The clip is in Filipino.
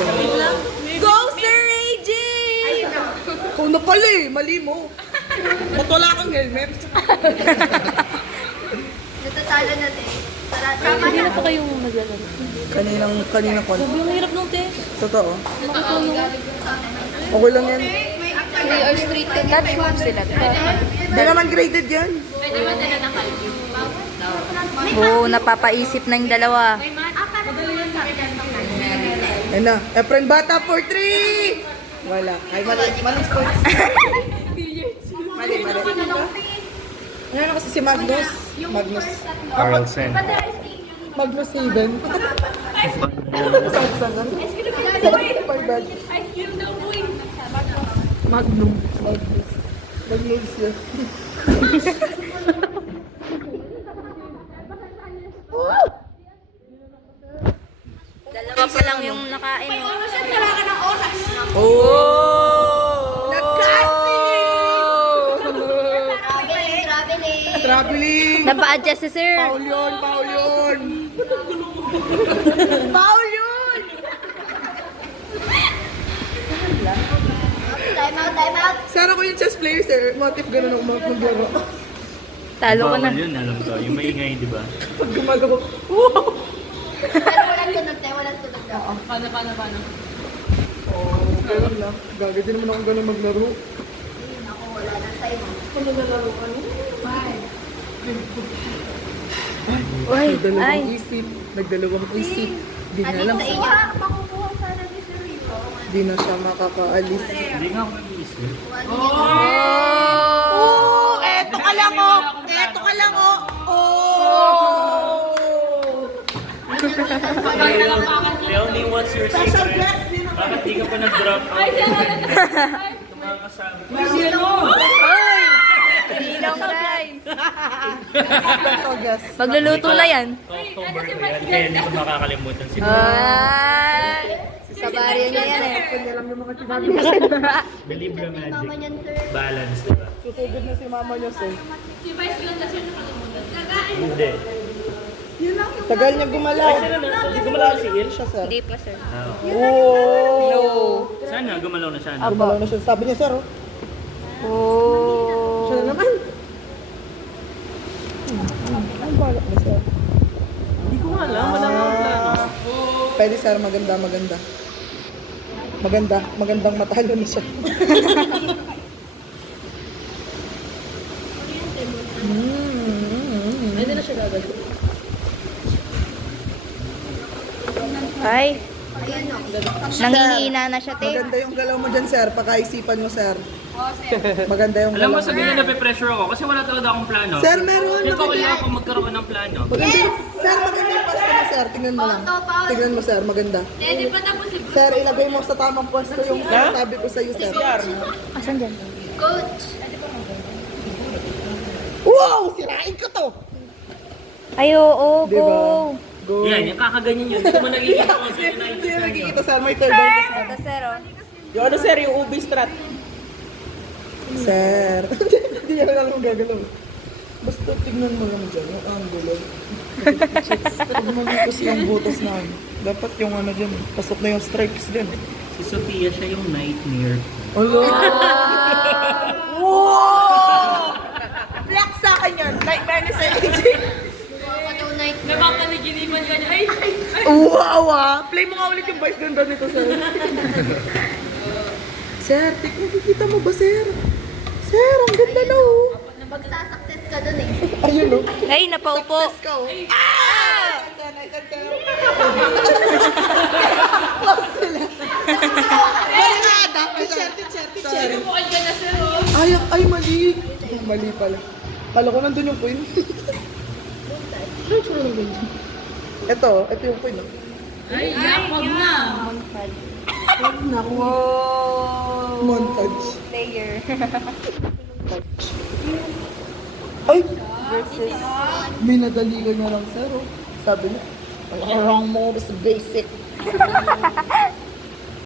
Go, Sir AJ! Ikaw na pala eh, mali mo. Ba't wala kang helmet? Natatalo na din. Hindi na pa kayong maglalaro. Kanina ko. Sobrang hirap nung te. Totoo. Okay lang yan. 3 or straight ka. Touch move sila. Hindi naman graded yan. Oo, napapaisip na yung dalawa. Yan na. Efren Bata for 3! Wala. Ay, maling sports. Mali. Ano na kasi si Magnus? Carlsen. Magnus Haven. Magnus. Magnus yun. Dalawa pa lang yung nakain. Oh! Nag-casting! Traveling! Napa-adjust si sir. Paul yun! Paul yun! Time out. Sir, ako yung chess player, sir. Motif ganun ako maglaro. Talo ka na. Bawal yun, alam ko. Yung maingay, di ba? Pag gumagawa, wow! Pero walang tunog tayo, walang tunog daw. Paano? Oh, ganun lang. Gagawin din naman ako ganun maglaro. Ako, wala na time. Nagdalawang isip. Di na lang. Sa inyo. Makukuha sana ni Sir Rico. Di na siya makakaalis. Hindi nga ako nag-iisip. Oh! Eto ka lang, oh! Oh! Leonie, what's your secret? Bakit di ka pa nag-drop out? Tumakasama. Ilaw guys. Ito, guys. Magluluto na yan. October ko yan. Kaya hindi ko makakalimutan si Ay! Sa baryo niya yan eh. Kanya lang yung mga sinabi. Believe the Mama magic. niyan, sir. Balance, di ba? Susugod na si mama niya, sir. Hindi. Tagal niya gumalaw. Hindi gumalaw si Il? Siya, sir. Hindi pa sir. Oh! Sana, gumalaw na siya. Gumalaw na siya. Sabi niya, sir, oh. Oh. Siya na naman. Ang balak na, sir. Hindi ko alam. Wala nga ang plano. Pwede, sir. Maganda. Magandang matalo na siya. Hindi na siya gagawin. Ay, Ayan o. nangihina na siya te. Maganda yung galaw mo dyan, sir. Pakaisipan mo, sir. Maganda yung Alam mo, galaw. sa ganyan nape-pressure ako kasi wala talaga akong plano. Sir, meron. Hindi pa wala akong magkaroon ng plano. Maganda. Sir, maganda yung pwesto mo, sir. Tingnan mo lang. Tingnan mo, sir. Maganda. Sir, ilagay mo sa tamang pwesto yung sinasabi ko sa'yo, sir. Asan dyan? Coach. Wow! Sirain ko to! Ay, oo, Diba? go. Go. Yan, yung kakaganyan yun. Hindi mo nakikita ko sa Hindi United na nakikita, sir. May third eye ka, Ito sir, oh. Yung ano, sir? Yung UB strat. Sir. Hindi yan lang yung gagalaw. Basta tignan mo lang dyan, yung angulo. Pag mali kasi yung butas na ano. Dapat yung ano dyan, pasok na yung stripes dyan. Si Sophia, siya yung nightmare. Hello! Wow! Black sa akin yan. Nightmare ni Sir AJ. Patunay. Napapaniginipan ka niya. Ay! Wow ah! Play mo nga ulit yung voice ganda nito, sir. Sir, nakikita mo ba, sir? Sir, ang ganda na oh. Magsasuccess ka dun eh. Ayun oh. Ay, napaupo. Success ka oh. Ah! Close sila. Barangada. Sorry. Ay, mali. Mali pala. Kala ko nandun yung queen. Ano yung tsura ng ganyan? Ito yung queen. Oh. Ay, wag na. Naku. Wow. Montage. Player. Ay! May nadaligan niya lang, sir. Oh. Sabi niya, ang arang mo sa basic.